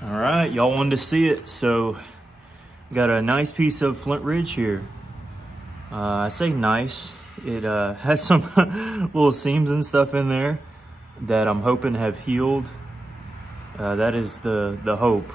All right, y'all wanted to see it, so got a nice piece of flint ridge here. I say nice. It has some little seams and stuff in there that I'm hoping have healed. That is the hope.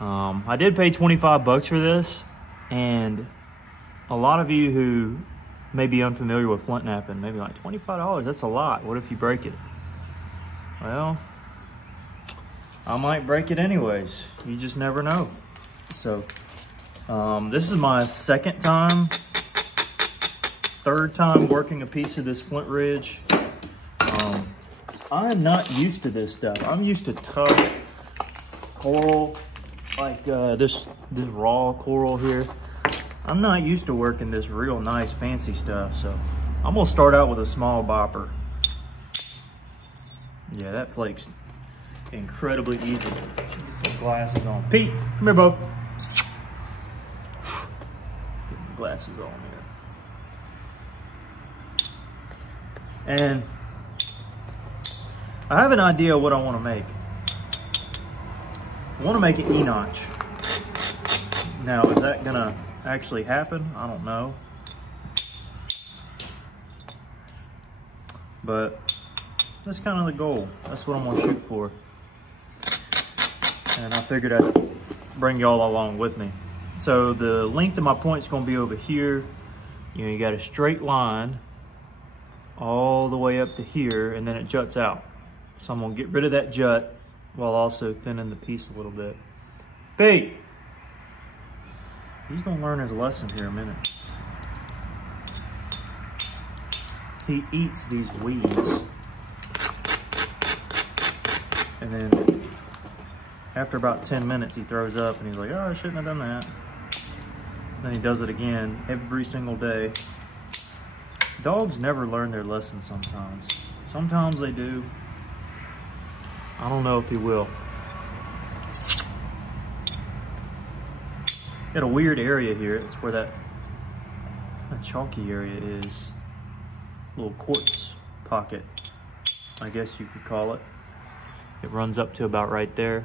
I did pay 25 bucks for this, and a lot of you who may be unfamiliar with Flint-Knapping, maybe like $25, that's a lot. What if you break it? Well, I might break it anyways. You just never know. So, this is my third time working a piece of this flint ridge. I'm not used to this stuff. I'm used to tough coral, like this raw coral here. I'm not used to working this real nice fancy stuff, so I'm gonna start out with a small bopper. Yeah, that flake's incredibly easy. Get some glasses on. Pete, come here, bub. Get my glasses on here. And I have an idea what I want to make. I want to make an E-notch. Now, is that gonna actually happen? I don't know. But that's kind of the goal. That's what I'm gonna shoot for. And I figured I'd bring y'all along with me. So the length of my point's gonna be over here. You know, you got a straight line all the way up to here, and then it juts out. So I'm gonna get rid of that jut while also thinning the piece a little bit. Pete! He's gonna learn his lesson here in a minute. He eats these weeds. And then after about 10 minutes, he throws up and he's like, oh, I shouldn't have done that. Then he does it again every single day. Dogs never learn their lesson sometimes. Sometimes they do. I don't know if he will. Got a weird area here. It's where that chalky area is. Little quartz pocket, I guess you could call it. It runs up to about right there.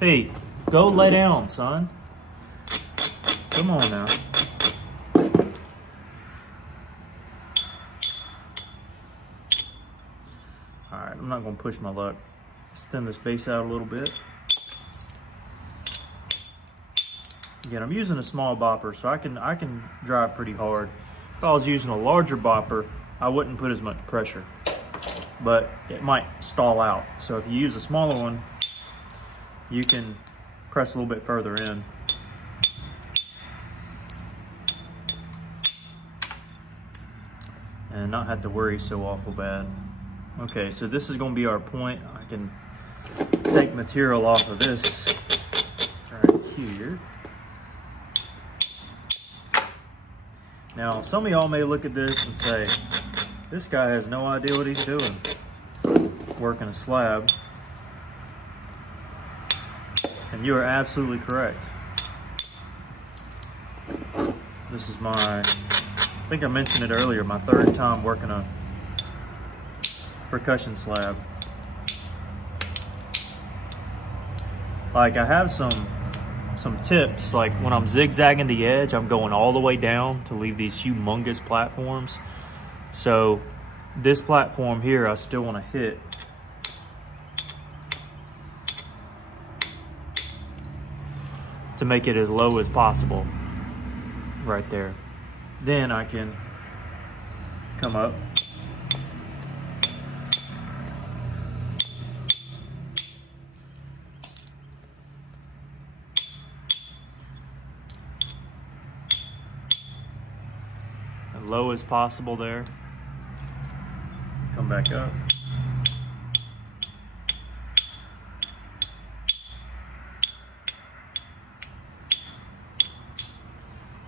Pete, go lay down, son. Come on now. All right, I'm not gonna push my luck. Let's thin this base out a little bit. Again, I'm using a small bopper, so I can drive pretty hard. If I was using a larger bopper, I wouldn't put as much pressure, but it might stall out. So if you use a smaller one, you can press a little bit further in. And not have to worry so awful bad. Okay, so this is gonna be our point. I can take material off of this right here. Now, some of y'all may look at this and say, this guy has no idea what he's doing, working a slab. And you are absolutely correct. This is I think I mentioned it earlier, my third time working a percussion slab. Like, I have some tips, like when I'm zigzagging the edge, I'm going all the way down to leave these humongous platforms. So this platform here, I still want to hit. To make it as low as possible, right there. Then I can come up. As low as possible there. Come back up.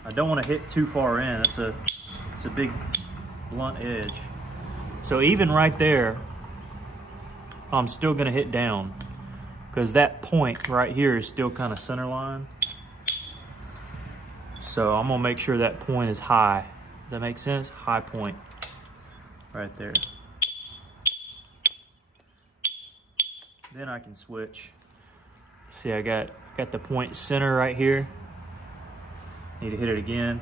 I don't want to hit too far in. It's a big blunt edge. So even right there, I'm still going to hit down because that point right here is still kind of center line. So I'm going to make sure that point is high. Does that make sense? High point right there. Then I can switch. See, I got the point center right here. Need to hit it again.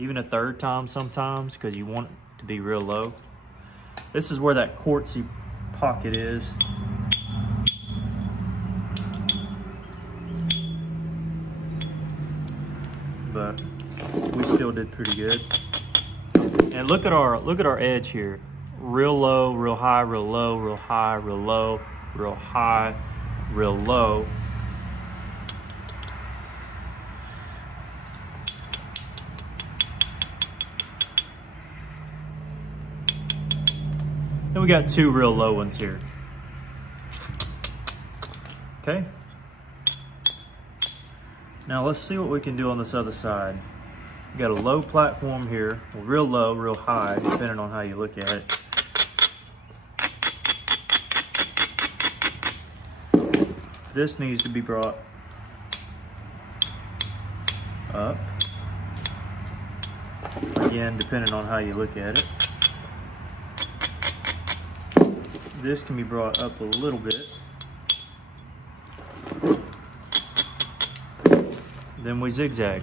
Even a third time sometimes, because you want it to be real low. This is where that quartzy pocket is. But we still did pretty good. And look at our edge here. Real low, real high, real low, real high, real low, real high, real low. Then we got two real low ones here. Okay. Now let's see what we can do on this other side. We got a low platform here, real low, real high, depending on how you look at it. This needs to be brought up. Again, depending on how you look at it. This can be brought up a little bit. Then we zigzag.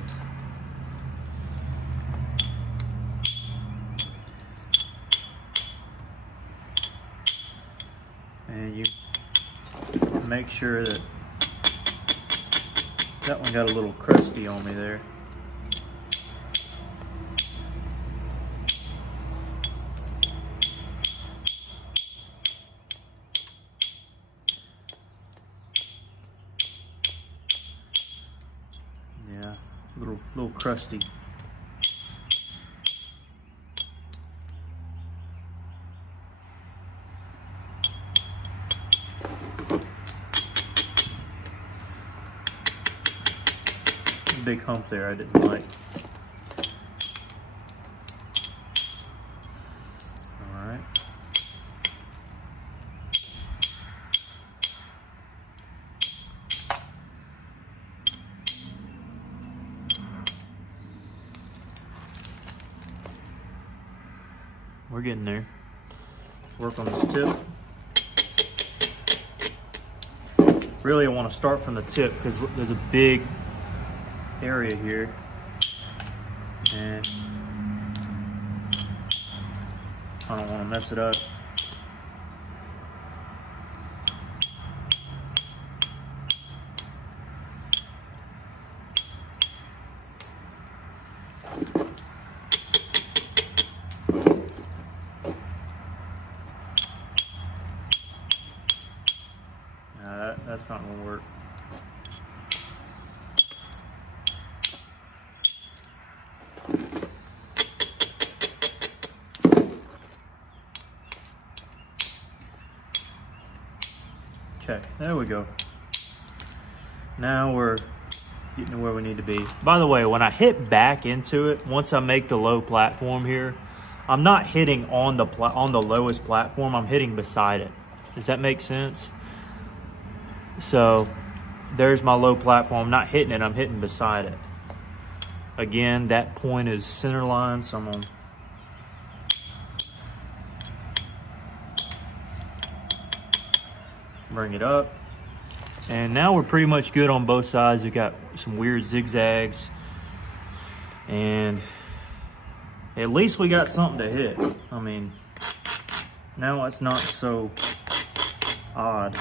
And you make sure that that one got a little crusty on me there. Yeah, little crusty. Big hump there I didn't like. All right. We're getting there. Work on this tip. Really, I want to start from the tip because there's a big area here, and I don't want to mess it up. That's not going to work. Okay, there we go. Now we're getting to where we need to be. By the way, when I hit back into it, once I make the low platform here, I'm not hitting on the lowest platform, I'm hitting beside it. Does that make sense? So there's my low platform. I'm not hitting it, I'm hitting beside it. Again, that point is center line, so I'm gonna bring it up. And now we're pretty much good on both sides. We got some weird zigzags, and at least we got something to hit. I mean, now it's not so odd.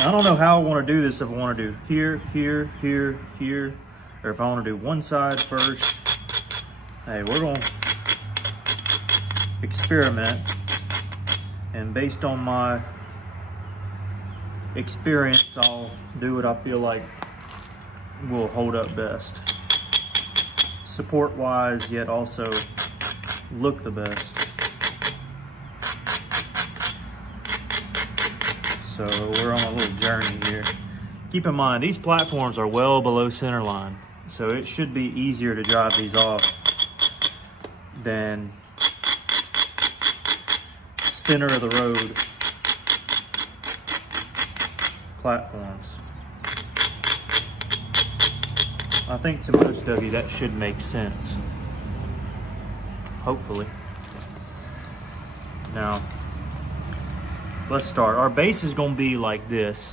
I don't know how I want to do this, if I want to do here, here, here, here, or if I want to do one side first. Hey, we're going to experiment, and based on my experience, I'll do what I feel like will hold up best. Support-wise, yet also look the best. So we're on a little journey here. Keep in mind, these platforms are well below center line, so it should be easier to drive these off than center of the road platforms. I think to most of you that should make sense. hopefully. Now, let's start. Our base is gonna be like this.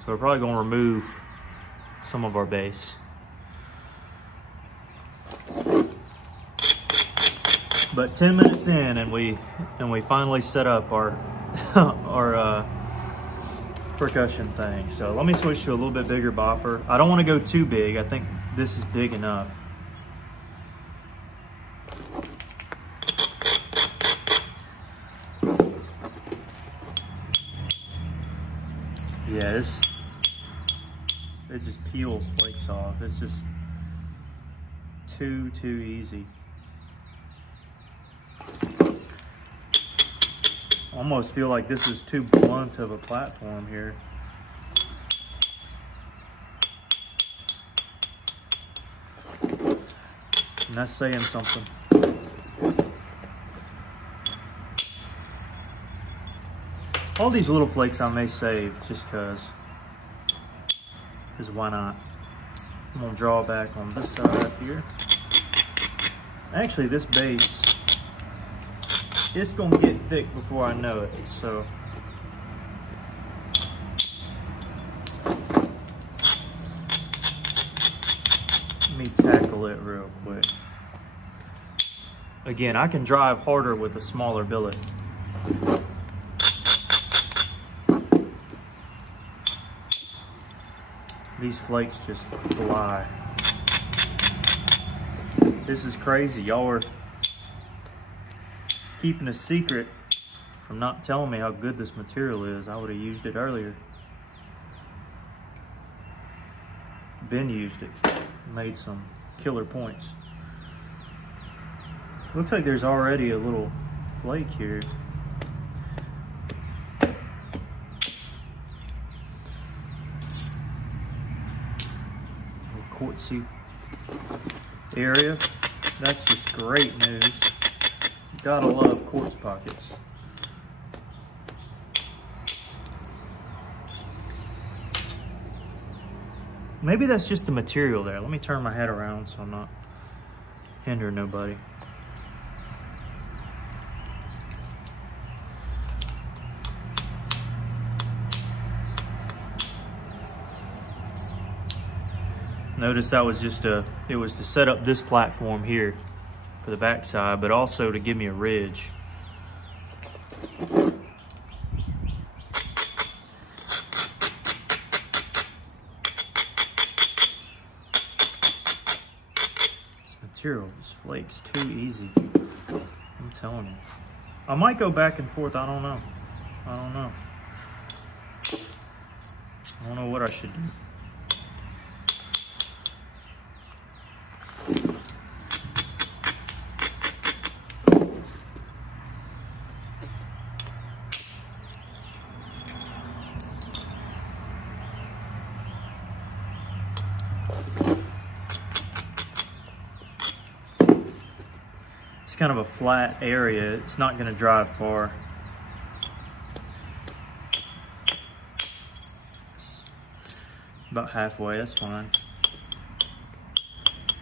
So we're probably gonna remove some of our base. But 10 minutes in and we finally set up our our percussion thing. So let me switch to a little bit bigger bopper. I don't want to go too big. I think this is big enough. Yeah, it just peels flakes off. It's just too easy. Almost feel like this is too blunt of a platform here. And that's saying something. All these little flakes I may save just because why not? I'm gonna draw back on this side here. Actually, this base, it's gonna get thick before I know it, so. Let me tackle it real quick. Again, I can drive harder with a smaller billet. These flakes just fly. This is crazy. Y'all are keeping a secret from not telling me how good this material is. I would have used it earlier. Ben used it. Made some killer points. Looks like there's already a little flake here. Quartzy area. That's just great news. Gotta love quartz pockets. Maybe that's just the material there. Let me turn my head around so I'm not hindering nobody. Notice that was just it was to set up this platform here for the backside, but also to give me a ridge. This material just flakes too easy. I'm telling you. I might go back and forth, I don't know. I don't know. I don't know what I should do. Kind of a flat area. It's not going to drive far. It's about halfway, that's fine.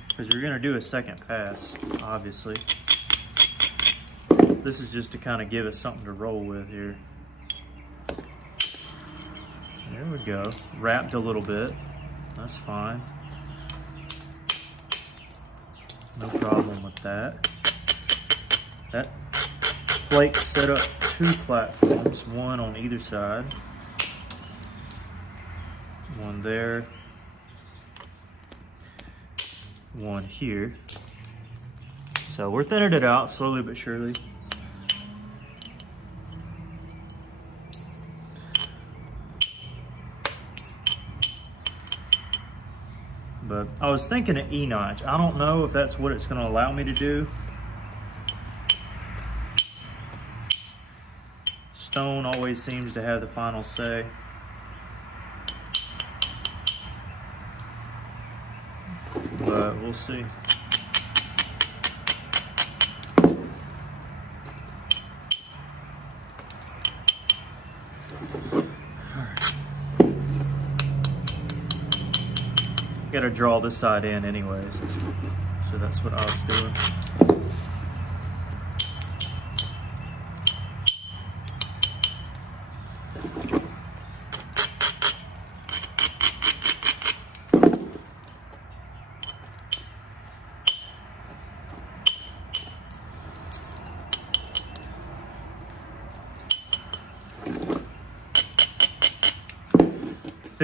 Because you're going to do a second pass, obviously. This is just to kind of give us something to roll with here. There we go. Wrapped a little bit. That's fine. No problem with that. That flake set up 2 platforms, one on either side. One there. One here. So we're thinning it out slowly but surely. But I was thinking an E-notch. I don't know if that's what it's going to allow me to do. Stone always seems to have the final say. But we'll see. Gotta draw this side in anyways. So that's what I was doing.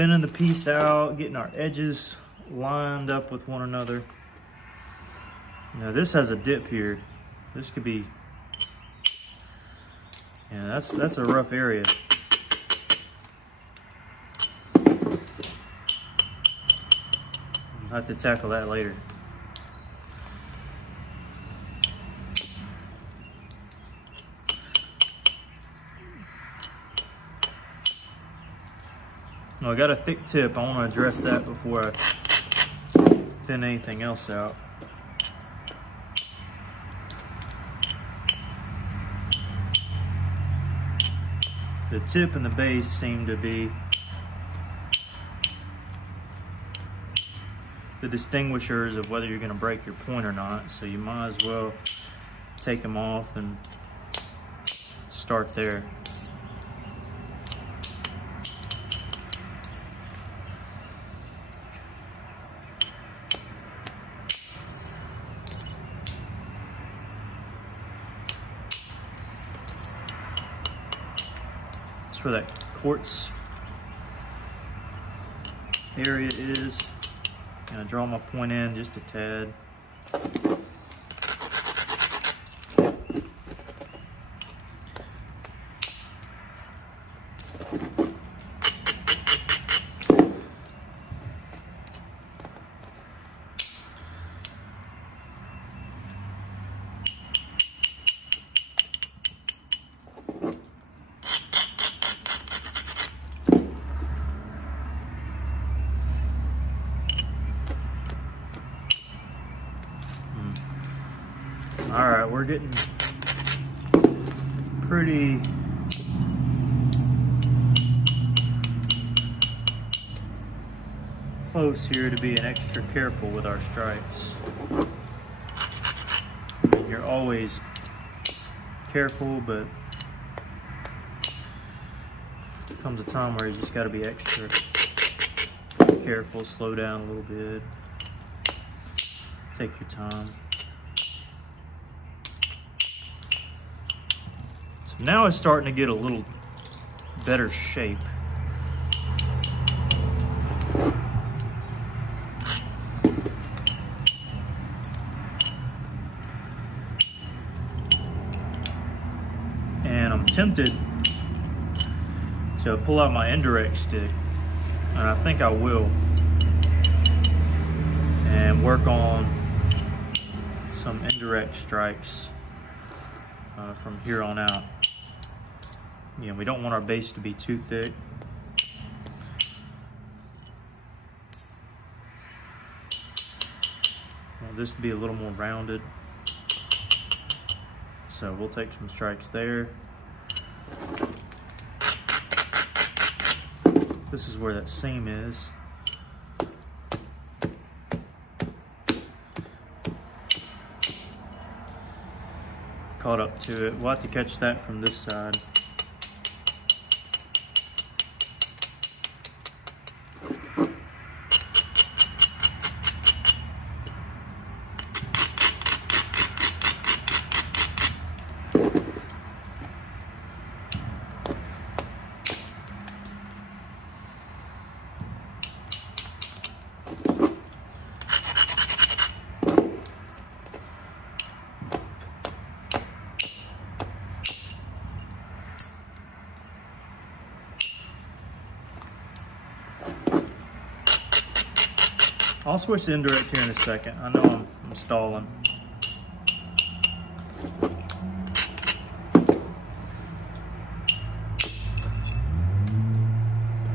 thinning the piece out, getting our edges lined up with one another. Now this has a dip here. This could be, yeah, that's a rough area. I'll have to tackle that later. Now I got a thick tip. I want to address that before I thin anything else out. The tip and the base seem to be the distinguishers of whether you're going to break your point or not. So you might as well take them off and start there. That's where that quartz area is. I'm gonna draw my point in just a tad. All right, we're getting pretty close here to being extra careful with our strikes. I mean, you're always careful, but there comes a time where you just got to be extra careful, slow down a little bit, take your time. Now it's starting to get a little better shape. And I'm tempted to pull out my indirect stick, and I think I will, and work on some indirect strikes from here on out. You know, we don't want our base to be too thick. We want this to be a little more rounded. So we'll take some strikes there. This is where that seam is. Caught up to it. We'll have to catch that from this side. I'll switch to indirect here in a second. I know I'm stalling.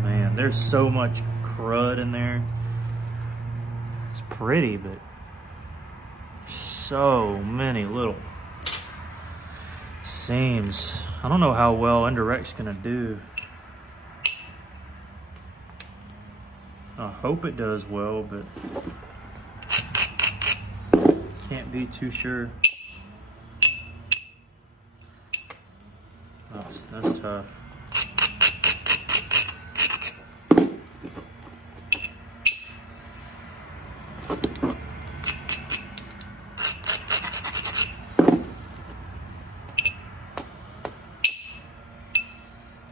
Man, there's so much crud in there. It's pretty, but so many little seams. I don't know how well indirect's gonna do. I hope it does well, but can't be too sure. Oh, that's tough.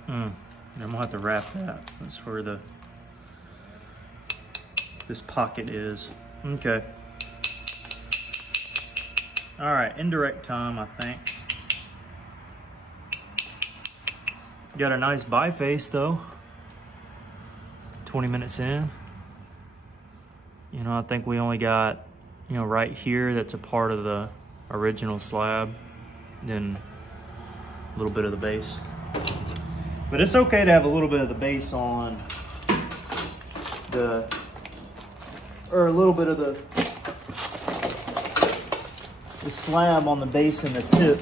I'm gonna have to wrap that. That's where the this pocket is. Okay. All right, indirect time, I think. Got a nice biface though. 20 minutes in. You know, I think we only got, you know, right here, that's a part of the original slab, then a little bit of the base. But it's okay to have a little bit of the base on the, or a little bit of the slab on the base and the tip,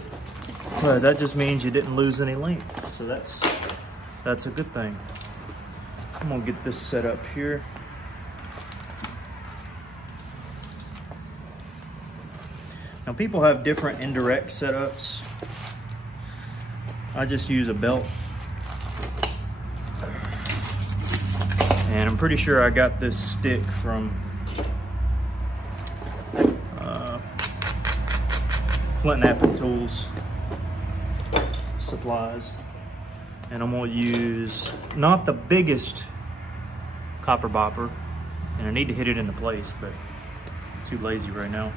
because that just means you didn't lose any length. So that's a good thing. I'm gonna get this set up here. Now people have different indirect setups. I just use a belt. And I'm pretty sure I got this stick from Flint-Knapping tools supplies. And I'm gonna use not the biggest copper bopper, and I need to hit it into place, but I'm too lazy right now.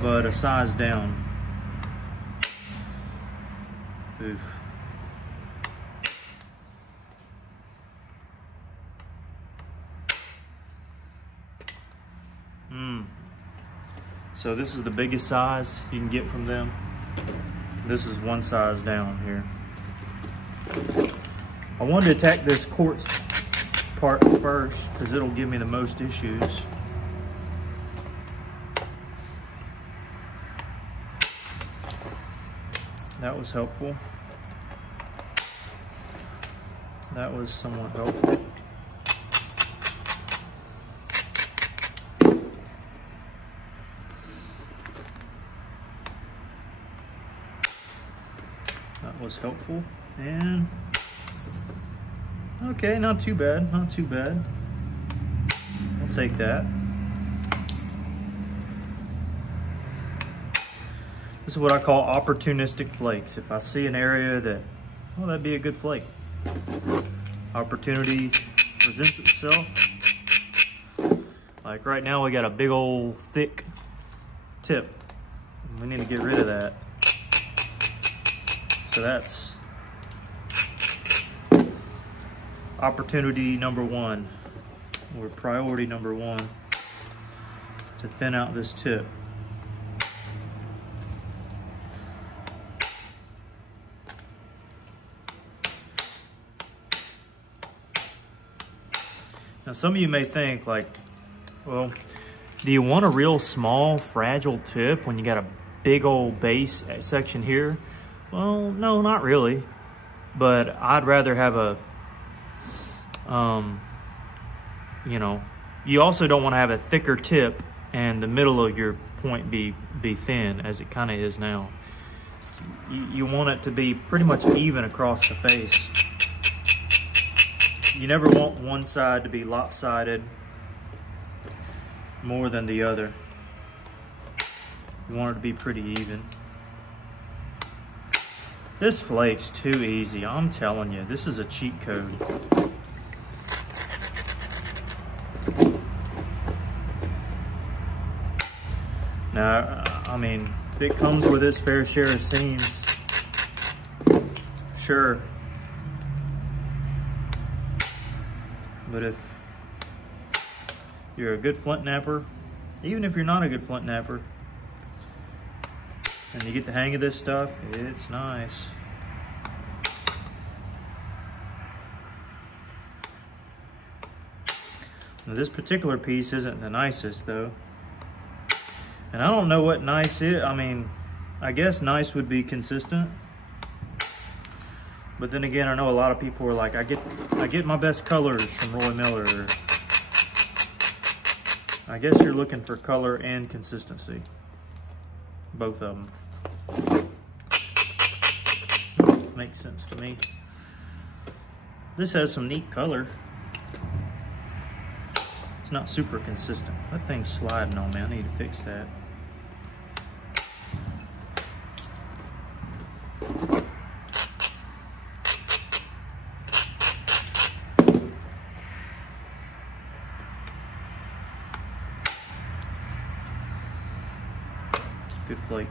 But a size down. Oof. So this is the biggest size you can get from them. This is one size down here. I wanted to attack this quartz part first because it'll give me the most issues. That was helpful. That was somewhat helpful. That was helpful. And okay, not too bad, not too bad. I'll take that. This is what I call opportunistic flakes. If I see an area that, well, that'd be a good flake. Opportunity presents itself. Like right now we got a big old thick tip. We need to get rid of that. So that's opportunity number one, or priority number one, to thin out this tip. Now some of you may think like, well, do you want a real small, fragile tip when you got a big old base section here? Well, no, not really. But I'd rather have a, you know, you also don't want to have a thicker tip and the middle of your point be thin, as it kind of is now. You want it to be pretty much even across the face. You never want one side to be lopsided more than the other. You want it to be pretty even. This flake's too easy, I'm telling you. This is a cheat code. Now, I mean, it comes with its fair share of seams. Sure. But if you're a good flint knapper, even if you're not a good flint knapper, and you get the hang of this stuff, it's nice. Now, this particular piece isn't the nicest though. And I don't know what nice is. I mean, I guess nice would be consistent. But then again, I know a lot of people are like, I get my best colors from Roy Miller. I guess you're looking for color and consistency. Both of them. Makes sense to me. This has some neat color. It's not super consistent. That thing's sliding on me. I need to fix that. Good flake.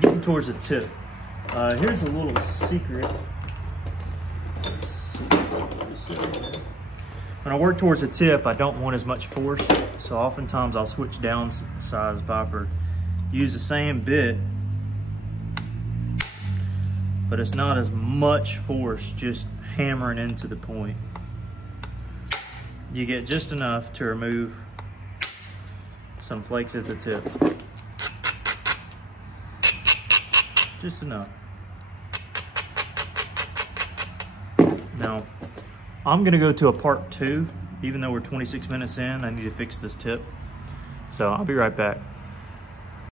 Getting towards the tip. Here's a little secret. When I work towards the tip, I don't want as much force, so oftentimes I'll switch down size viper. Use the same bit, but it's not as much force just hammering into the point. You get just enough to remove some flakes at the tip. Just enough. Now, I'm gonna go to a part 2. Even though we're 26 minutes in, I need to fix this tip. So I'll be right back.